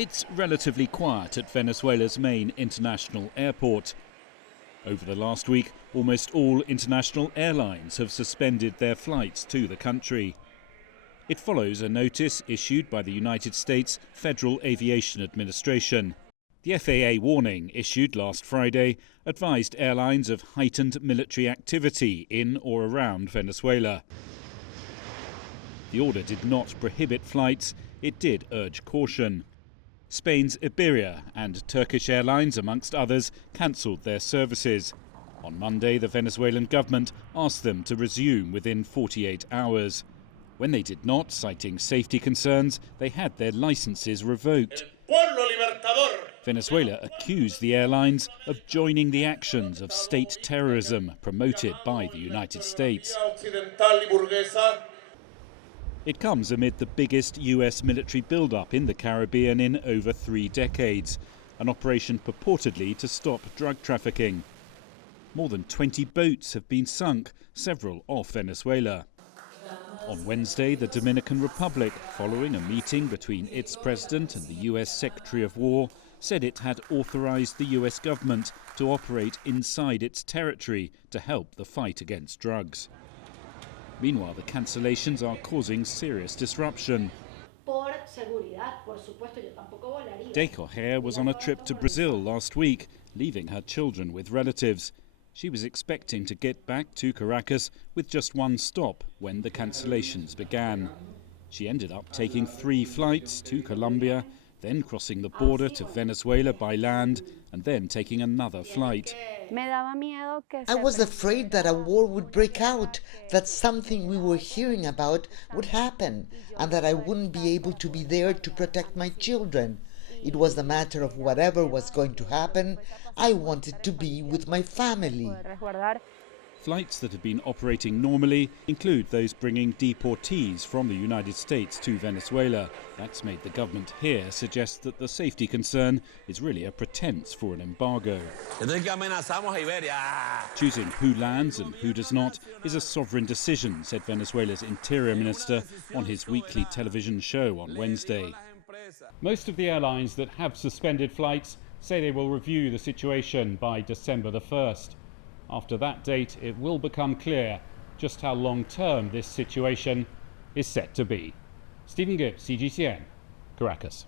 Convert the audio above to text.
It's relatively quiet at Venezuela's main international airport. Over the last week, almost all international airlines have suspended their flights to the country. It follows a notice issued by the United States Federal Aviation Administration. The FAA warning issued last Friday advised airlines of heightened military activity in or around Venezuela. The order did not prohibit flights, it did urge caution. Spain's Iberia and Turkish Airlines, amongst others, cancelled their services. On Monday, the Venezuelan government asked them to resume within 48 hours. When they did not, citing safety concerns, they had their licenses revoked. Venezuela accused the airlines of joining the actions of state terrorism promoted by the United States. It comes amid the biggest US military buildup in the Caribbean in over 3 decades, an operation purportedly to stop drug trafficking. More than 20 boats have been sunk, several off Venezuela. On Wednesday, the Dominican Republic, following a meeting between its president and the US Secretary of War, said it had authorized the US government to operate inside its territory to help the fight against drugs. Meanwhile, the cancellations are causing serious disruption. Decoher was on a trip to Brazil last week, leaving her children with relatives. She was expecting to get back to Caracas with just one stop when the cancellations began. She ended up taking 3 flights to Colombia, then crossing the border to Venezuela by land, and then taking another flight. I was afraid that a war would break out, that something we were hearing about would happen, and that I wouldn't be able to be there to protect my children. It was a matter of whatever was going to happen, I wanted to be with my family. Flights that have been operating normally include those bringing deportees from the United States to Venezuela. That's made the government here suggest that the safety concern is really a pretense for an embargo. Choosing who lands and who does not is a sovereign decision, said Venezuela's Interior Minister on his weekly television show on Wednesday. Most of the airlines that have suspended flights say they will review the situation by December the 1st. After that date, it will become clear just how long-term this situation is set to be. Stephen Gibbs, CGTN, Caracas.